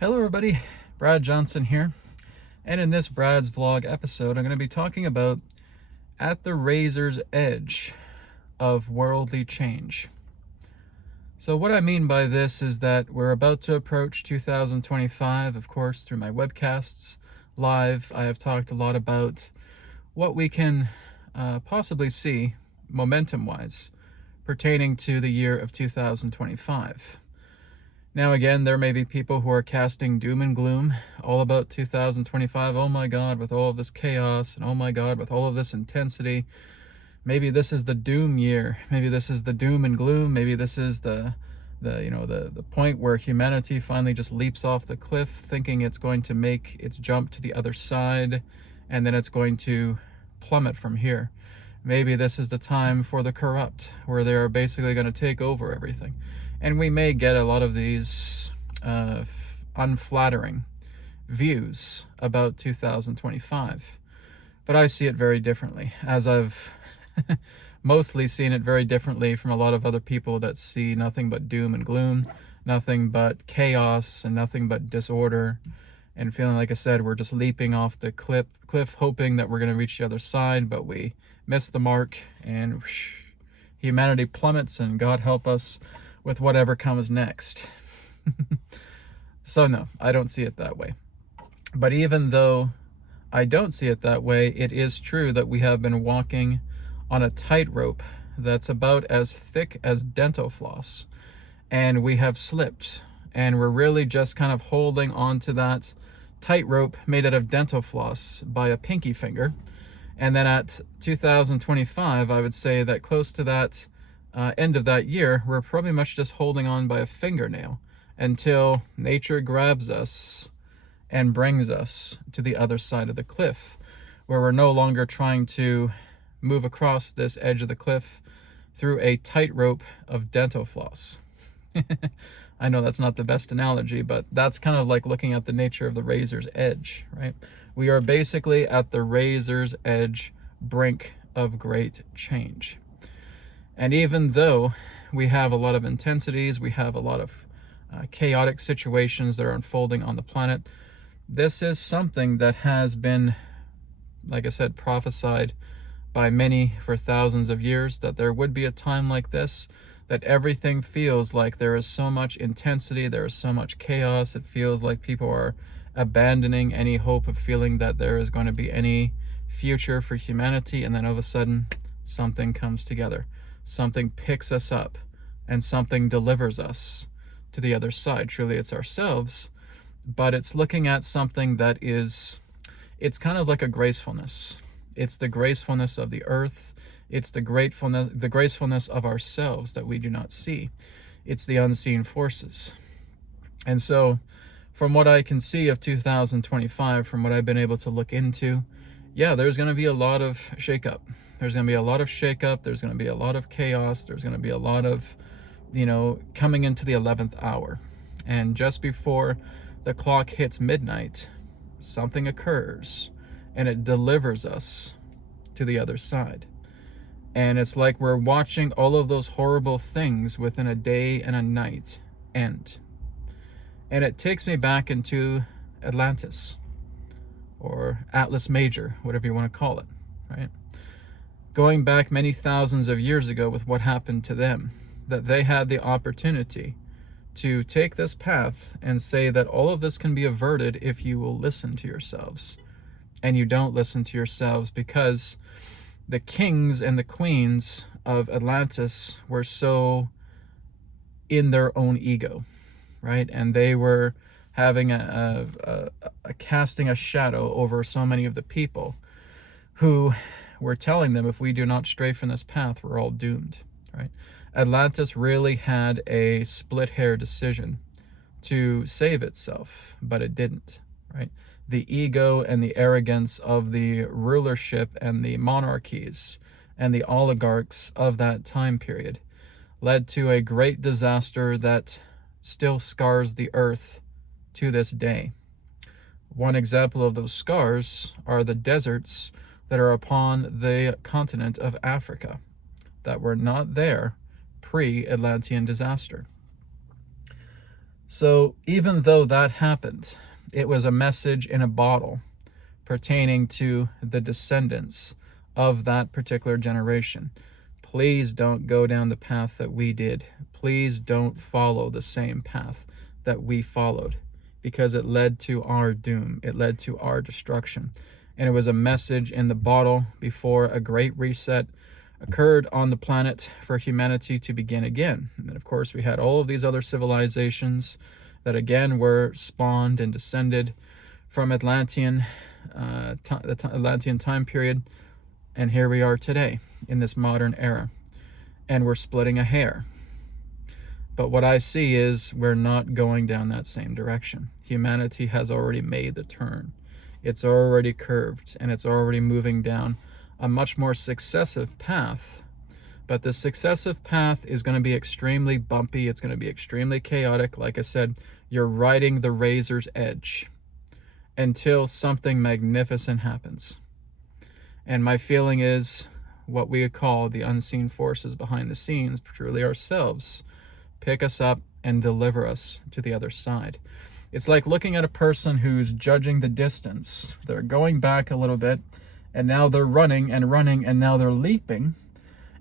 Hello everybody, Brad Johnson here, and in this Brad's Vlog episode I'm going to be talking about at the razor's edge of worldly change. So what I mean by this is that we're about to approach 2025, of course, through my webcasts live. I have talked a lot about what we can possibly see momentum-wise pertaining to the year of 2025. Now again, there may be people who are casting doom and gloom all about 2025. Oh my God, with all of this chaos, and oh my God, with all of this intensity. Maybe this is the doom year. Maybe this is the doom and gloom. Maybe this is the point where humanity finally just leaps off the cliff, thinking it's going to make its jump to the other side, and then it's going to plummet from here. Maybe this is the time for the corrupt, where they're basically going to take over everything. And we may get a lot of these unflattering views about 2025. But I see it very differently, as I've mostly seen it very differently from a lot of other people that see nothing but doom and gloom, nothing but chaos, and nothing but disorder, and feeling, like I said, we're just leaping off the cliff hoping that we're going to reach the other side, but we miss the mark, and whoosh, humanity plummets, and God help us with whatever comes next. So no, I don't see it that way. But even though I don't see it that way, it is true that we have been walking on a tightrope that's about as thick as dental floss, and we have slipped, and we're really just kind of holding on to that tightrope made out of dental floss by a pinky finger. And then at 2025, I would say that close to that end of that year, we're probably much just holding on by a fingernail until nature grabs us and brings us to the other side of the cliff, where we're no longer trying to move across this edge of the cliff through a tightrope of dental floss. I know that's not the best analogy, but that's kind of like looking at the nature of the razor's edge, right? We are basically at the razor's edge brink of great change. And even though we have a lot of intensities, we have a lot of chaotic situations that are unfolding on the planet, this is something that has been, like I said, prophesied by many for thousands of years, that there would be a time like this, that everything feels like there is so much intensity, there is so much chaos, it feels like people are abandoning any hope of feeling that there is going to be any future for humanity, and then all of a sudden something comes together. Something picks us up, and something delivers us to the other side. Truly, it's ourselves, but it's looking at something that is, it's kind of like a gracefulness. It's the gracefulness of the earth. It's the gracefulness of ourselves that we do not see. It's the unseen forces. And so, from what I can see of 2025, from what I've been able to look into, yeah, there's going to be a lot of shakeup. There's going to be a lot of shakeup. There's going to be a lot of chaos. There's going to be a lot of, coming into the 11th hour. And just before the clock hits midnight, something occurs, and it delivers us to the other side. And it's like we're watching all of those horrible things within a day and a night end. And it takes me back into Atlantis, or Atlas Major, whatever you want to call it, right? Going back many thousands of years ago with what happened to them, that they had the opportunity to take this path and say that all of this can be averted if you will listen to yourselves. And you don't listen to yourselves because the kings and the queens of Atlantis were so in their own ego, right? And they were having a casting a shadow over so many of the people who were telling them, if we do not stray from this path, we're all doomed, right? Atlantis really had a split-hair decision to save itself, but it didn't, right? The ego and the arrogance of the rulership and the monarchies and the oligarchs of that time period led to a great disaster that still scars the earth to this day. One example of those scars are the deserts that are upon the continent of Africa that were not there pre-Atlantean disaster. So even though that happened, it was a message in a bottle pertaining to the descendants of that particular generation. Please don't go down the path that we did. Please don't follow the same path that we followed, because it led to our doom. It led to our destruction. And it was a message in the bottle before a great reset occurred on the planet for humanity to begin again. And of course, we had all of these other civilizations that again were spawned and descended from Atlantean time period. And here we are today in this modern era, and we're splitting a hair. But what I see is we're not going down that same direction. Humanity has already made the turn. It's already curved, and it's already moving down a much more successive path. But the successive path is going to be extremely bumpy. It's going to be extremely chaotic. Like I said, you're riding the razor's edge until something magnificent happens. And my feeling is what we call the unseen forces behind the scenes, truly ourselves, pick us up and deliver us to the other side. It's like looking at a person who's judging the distance. They're going back a little bit, and now they're running, and now they're leaping.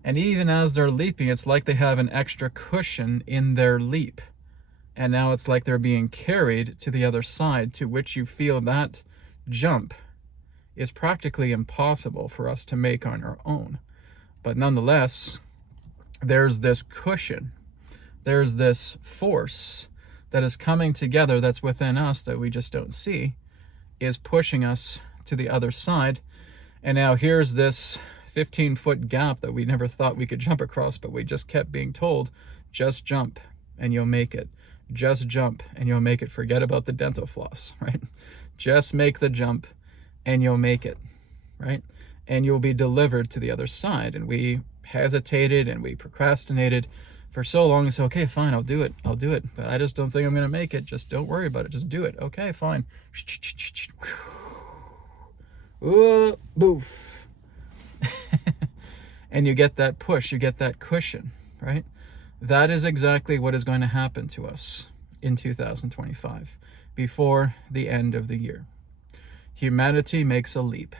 And even as they're leaping, it's like they have an extra cushion in their leap. And now it's like they're being carried to the other side, to which you feel that jump is practically impossible for us to make on our own. But nonetheless, there's this cushion. There's this force that is coming together that's within us that we just don't see, is pushing us to the other side. And now here's this 15-foot gap that we never thought we could jump across, but we just kept being told, just jump and you'll make it. Just jump and you'll make it. Forget about the dental floss, right? Just make the jump and you'll make it, right? And you'll be delivered to the other side. And we hesitated and we procrastinated for so long. So, okay, fine, I'll do it. But I just don't think I'm going to make it. Just don't worry about it. Just do it. Okay, fine. Ooh, boof. And you get that push, you get that cushion, right? That is exactly what is going to happen to us in 2025, before the end of the year. Humanity makes a leap.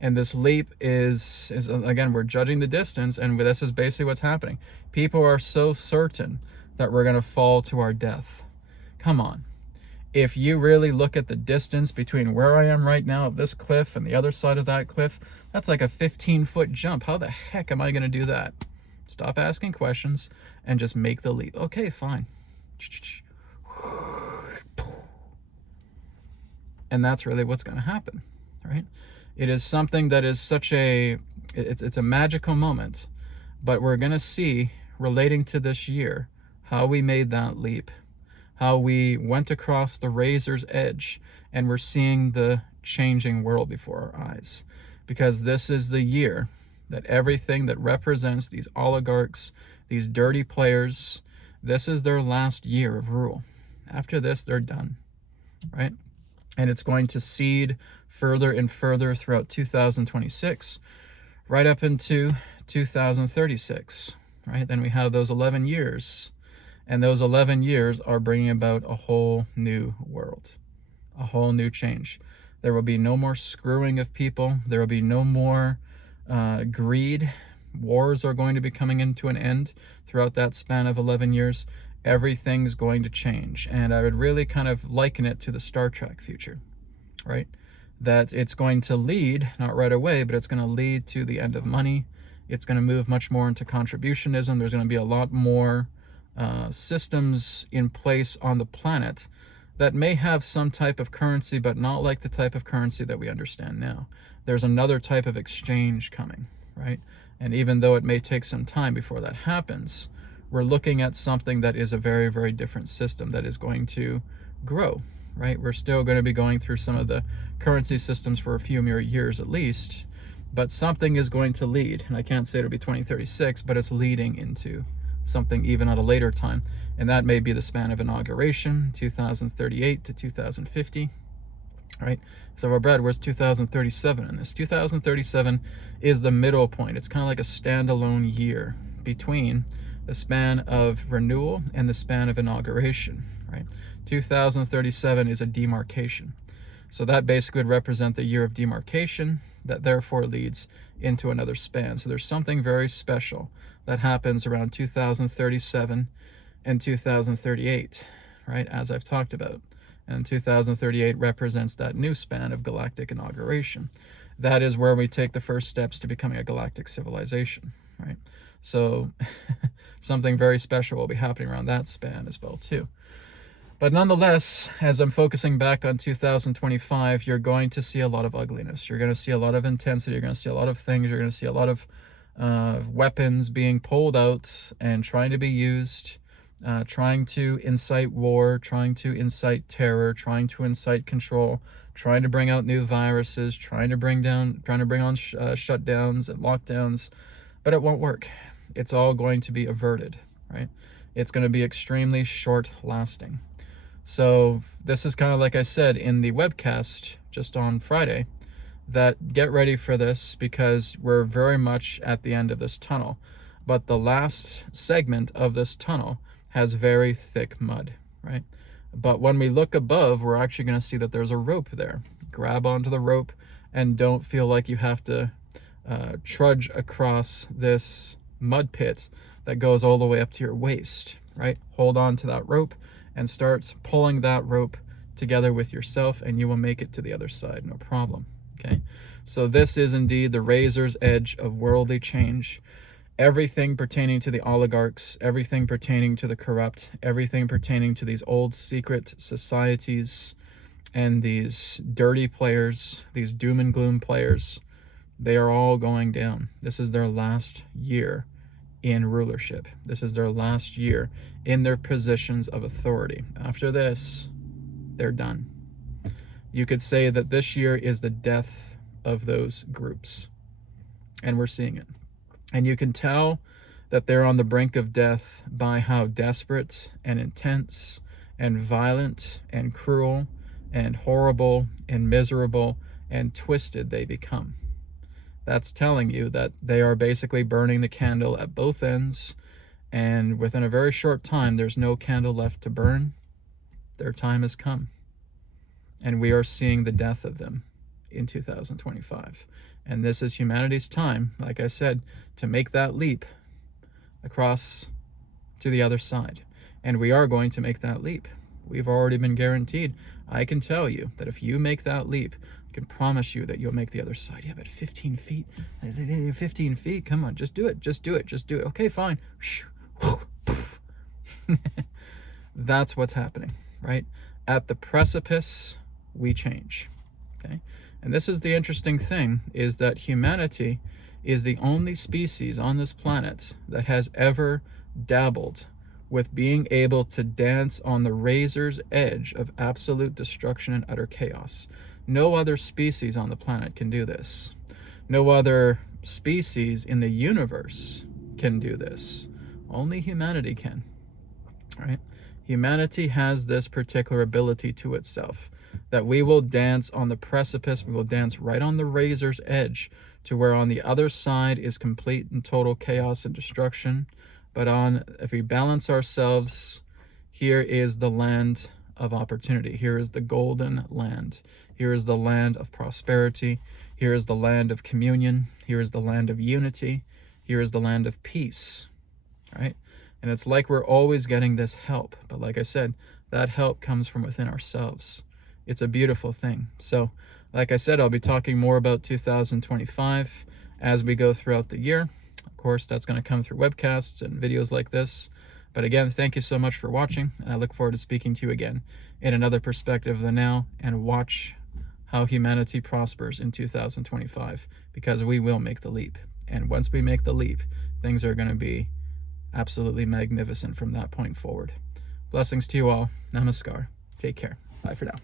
And this leap is again, we're judging the distance, and this is basically what's happening. People are so certain that we're going to fall to our death. Come on. If you really look at the distance between where I am right now of this cliff and the other side of that cliff, that's like a 15-foot jump. How the heck am I going to do that? Stop asking questions and just make the leap. Okay, fine. And that's really what's going to happen, right? It is something that is such it's a magical moment, but we're going to see, relating to this year, how we made that leap, how we went across the razor's edge, and we're seeing the changing world before our eyes. Because this is the year that everything that represents these oligarchs, these dirty players, this is their last year of rule. After this, they're done, right? And it's going to seed further and further throughout 2026, right up into 2036, right? Then we have those 11 years, and those 11 years are bringing about a whole new world, a whole new change. There will be no more screwing of people. There will be no more greed. Wars are going to be coming into an end throughout that span of 11 years. Everything's going to change. And I would really kind of liken it to the Star Trek future, right? That it's going to lead, not right away, but it's going to lead to the end of money. It's going to move much more into contributionism. There's going to be a lot more systems in place on the planet that may have some type of currency, but not like the type of currency that we understand now. There's another type of exchange coming, right? And even though it may take some time before that happens, we're looking at something that is a very, very different system that is going to grow, right? We're still going to be going through some of the currency systems for a few more years at least, but something is going to lead, and I can't say it'll be 2036, but it's leading into something even at a later time. And that may be the span of inauguration, 2038 to 2050, right? So, Brad, where's 2037 in this? 2037 is the middle point. It's kind of like a standalone year between the span of renewal and the span of inauguration, right? 2037 is a demarcation. So that basically would represent the year of demarcation that therefore leads into another span. So there's something very special that happens around 2037 and 2038, right, as I've talked about. And 2038 represents that new span of galactic inauguration. That is where we take the first steps to becoming a galactic civilization, right? So something very special will be happening around that span as well, too. But nonetheless, as I'm focusing back on 2025, you're going to see a lot of ugliness. You're going to see a lot of intensity. You're going to see a lot of things. You're going to see a lot of weapons being pulled out and trying to be used, trying to incite war, trying to incite terror, trying to incite control, trying to bring out new viruses, trying to bring on shutdowns and lockdowns, but it won't work. It's all going to be averted, right? It's going to be extremely short-lasting. So this is kind of like I said in the webcast just on Friday, that get ready for this because we're very much at the end of this tunnel. But the last segment of this tunnel has very thick mud, right? But when we look above, we're actually going to see that there's a rope there. Grab onto the rope and don't feel like you have to trudge across this mud pit that goes all the way up to your waist, right? Hold on to that rope and start pulling that rope together with yourself, and you will make it to the other side, no problem, okay? So this is indeed the razor's edge of worldly change. Everything pertaining to the oligarchs, everything pertaining to the corrupt, everything pertaining to these old secret societies and these dirty players, these doom and gloom players, they are all going down. This is their last year in rulership. This is their last year in their positions of authority. After this, they're done. You could say that this year is the death of those groups, and we're seeing it. And you can tell that they're on the brink of death by how desperate and intense and violent and cruel and horrible and miserable and twisted they become. That's telling you that they are basically burning the candle at both ends, and within a very short time, there's no candle left to burn. Their time has come, and we are seeing the death of them in 2025. And this is humanity's time, like I said, to make that leap across to the other side. And we are going to make that leap. We've already been guaranteed. I can tell you that if you make that leap, I can promise you that you'll make the other side. Yeah, but 15 feet, 15 feet, come on, just do it, just do it, just do it. Okay, fine. That's what's happening, right? At the precipice, we change, okay? And this is the interesting thing, is that humanity is the only species on this planet that has ever dabbled with being able to dance on the razor's edge of absolute destruction and utter chaos. No other species on the planet can do this. No other species in the universe can do this. Only humanity can, right? Humanity has this particular ability to itself, that we will dance on the precipice, we will dance right on the razor's edge to where on the other side is complete and total chaos and destruction. But if we balance ourselves, here is the land of opportunity. Here is the golden land. Here is the land of prosperity. Here is the land of communion. Here is the land of unity. Here is the land of peace, right? And it's like we're always getting this help. But like I said, that help comes from within ourselves. It's a beautiful thing. So, like I said, I'll be talking more about 2025 as we go throughout the year. Of course, that's going to come through webcasts and videos like this. But again, thank you so much for watching. And I look forward to speaking to you again in another perspective of the now, and watch how humanity prospers in 2025, because we will make the leap. And once we make the leap, things are going to be absolutely magnificent from that point forward. Blessings to you all. Namaskar. Take care. Bye for now.